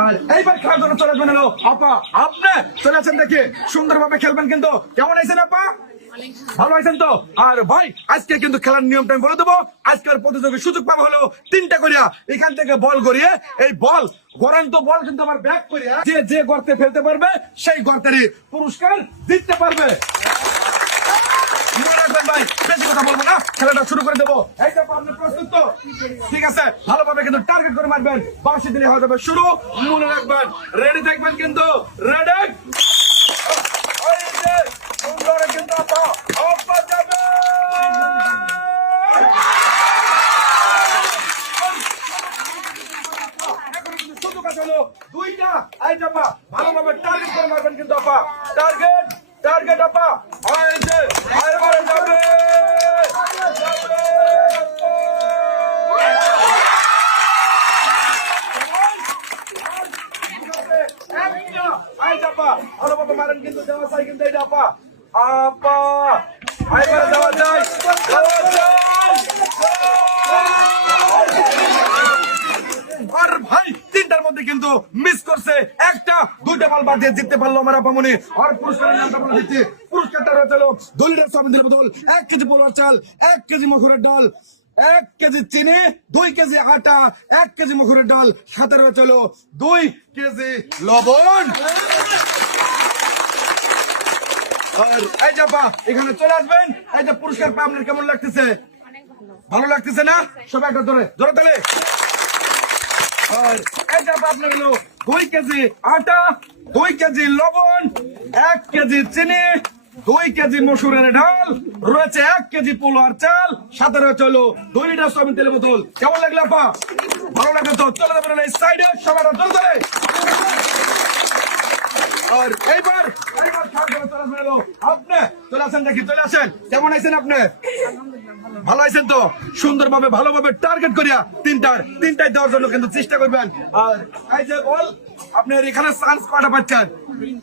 আর এইবার খেলার জন্য চলে আসবেন হলো আপা। আপনি চলে আসেন দেখি সুন্দরভাবে খেলবেন কিন্তু। কেমন আছেন আপা? ভালো আছেন তো? আর ভাই আজকে কিন্তু খেলার নিয়মটা আমি বলে দেবো। আজকের প্রতিযোগীর সুযোগ পাবো হলো 3টা করিয়া। এখান থেকে বল গড়িয়ে এই বল গড়ান্ত বল কিন্তু আমার ব্যাক করিয়া যে যে গর্তে ফেলতে পারবে সেই গর্তেরই পুরস্কার জিততে পারবে। মনে রাখবেন ভাই, বেশি কথা বলবো না, খেলাটা শুরু করে দেবো। এই যে আপনি প্রস্তুত তো? ঠিক আছে, ভালোভাবে কিন্তু টার্গেট করে মারবেন। 12 দিনে হয়ে যাবে শুরু। মনে রাখবেন, রেডি থাকবেন কিন্তু। রেডি, সুন্দর কিন্তু আপা আপা যাবে। এখন কিন্তু সুযোগ আছে হলো 2টা। এই যে আপা ভালোভাবে টার্গেট করে মারবেন কিন্তু আপা। টার্গেট টার্গেট আপা। এই যে এবারে যাবে। ভালোভাবে মারেন কিন্তু, দেওয়া চাই কিন্তু এই আপা আপা। এবারে দেওয়া যায়, আর ভাই 3টার মধ্যে কিন্তু মিস করছে একটা। 2টা বল বাদ দিয়ে জিততে পারলো আমার আপামনি। আর পুরস্কারের নামটা বলে দিচ্ছি। পুরস্কারটা রয়েছে দলিলের সমিতির বদল 1 কেজি পোলার চাল, 1 কেজি মসুরের ডাল, 1 কেজি চিনি, 2 কেজি আটা, 1 কেজি মসুরের ডাল, সাথে রয়েছে 2 কেজি লবণ। আর এই যে আপা এখানে চলে আসবেন। এই যে পুরস্কার পাই, আপনার কেমন লাগতেছে? ভালো লাগতেছে না? সবাই একটা ধরে ধরে তাহলে। আর এই যে আপা আপনার হলো 2 কেজি আটা, 2 কেজি লবণ, 1 কেজি চিনি, 2 কেজি মসুরের ডাল, রয়েছে 1 কেজি পোলার চাল, সাথে রয়েছে 2 লিটার সয়াবিন তেলের বোতল। কেমন লাগলো আপা? ভালো লাগলো তো? চলে যাবেন এই সাইডে, সবাই ধরে ধরে। আর এইবার আপনি চলে আসেন দেখি, চলে আসেন। কেমন আছেন আপনি? ভালো আছেন তো? সুন্দরভাবে ভালোভাবে টার্গেট করিয়া তিনটায় দেওয়ার জন্য কিন্তু চেষ্টা করবেন। আর এই যে বল আপনার এখানে চান্স কটা পাচ্ছেন?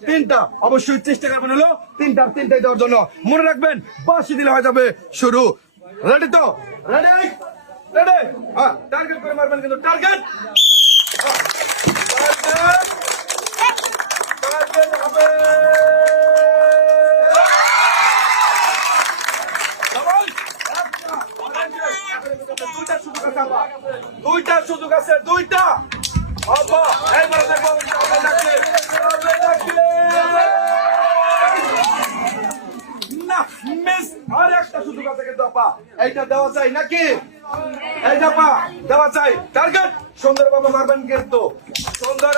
3টা। অবশ্যই চেষ্টা করবেন হলো তিনটায় দেওয়ার জন্য। মনে রাখবেন 12 দিলে হয়ে যাবে শুরু। রেডি তো? Ready ready. হ্যাঁ, টার্গেট করে মারবেন কিন্তু। টার্গেট দুইটা সুযোগ আছে, 2টা। এইবারে দেখবো না মিস। আর একটা সুযোগ আছে কিন্তু আপা, এইটা দেওয়া চাই নাকি? এইটা আপা দেওয়া চাই। টার্গেট সুন্দরভাবে মারবেন কিন্তু। সুন্দর